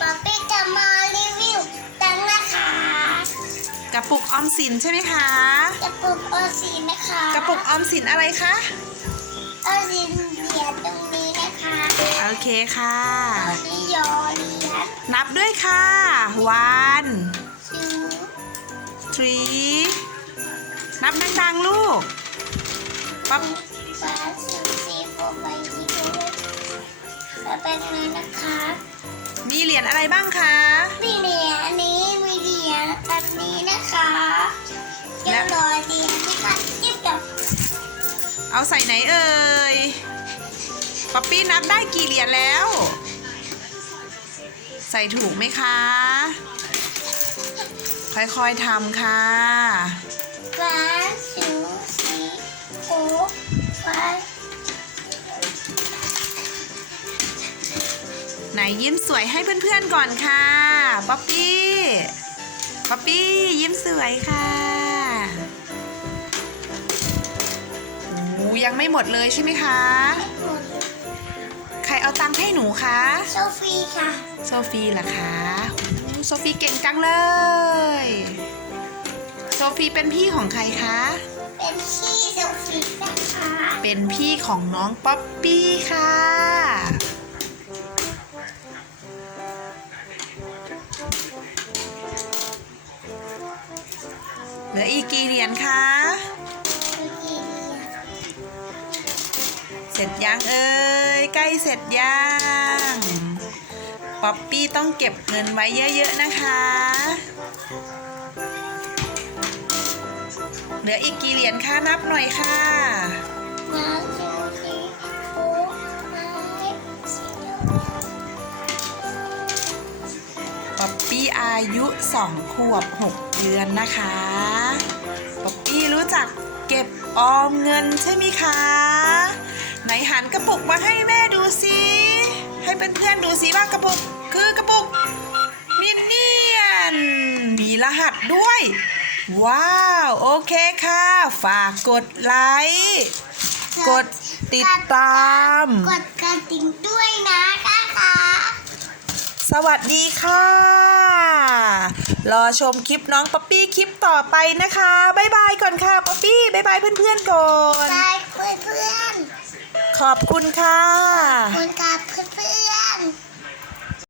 ป๊าปี้จะมารีวิวตังค์นะคะกระปุกออมสินใช่ไหมคะ กระปุกออสีนะคะกระปุกออมสินอะไรคะออสีเหรียญตรงนี้นะคะโอเคค่ะออสียอเหรียญนับด้วยค่ะ one ชื่อ three นับดังๆลูกปั๊บฟ้าชื่อสีโฟร์ไปทีด้วยแล้วเป็นไงนะคะ มีเหรียญอะไรบ้างคะมีเหรียญอันนี้มีเหรียญอันนี้นะคะเดี๋ยวรอเหรียญที่มันจิ้มกับเอาใส่ไหนเอ่ยป๊อปปี้นับได้กี่เหรียญแล้ว ใส่ถูกไหมคะ ค่อยๆทำค่ะ ไหนยิ้มสวยให้เพื่อนๆก่อนค่ะป๊อปปี้ป๊อปปี้ยิ้มสวยค่ะโอ้ยังไม่หมดเลยใช่ไหมคะหมดใครเอาตังค์ให้หนูคะ โซฟีค่ะ โซฟีล่ะคะโอ้โซฟีเก่งจังเลย โซฟีเป็นพี่ของใครคะ เป็นที่โซฟีนะคะเป็นพี่ของน้องป๊อปปี้ค่ะ เหลืออีกกี่เหรียญคะ เสร็จยังเอ้ยใกล้เสร็จยังป๊อปปี้ต้องเก็บเงินไว้เยอะ ๆ นะคะ เหลืออีกกี่เหรียญคะนับหน่อยค่ะ อายุ 2 ขวบ 6 เดือนนะคะป๊อปปี้รู้จักเก็บออมเงินใช่ไหมคะ ไหนหันกระปุกมาให้แม่ดูสิให้เพื่อนๆดูสิว่ากระปุกคือกระปุกมินเนี่ยนมีรหัสด้วย ว้าว โอเคค่ะ ฝากกดไลค์ำกดติดตาม กดกระดิ่งด้วยนะคะคะสวัสดีค่ะ รอชมคลิปน้องป๊อปปี้คลิปต่อไปนะคะบ๊ายบายก่อนค่ะป๊อปปี้บ๊ายบายเพื่อนๆก่อน บายเพื่อนขอบคุณค่ะๆคุณกับเพื่อน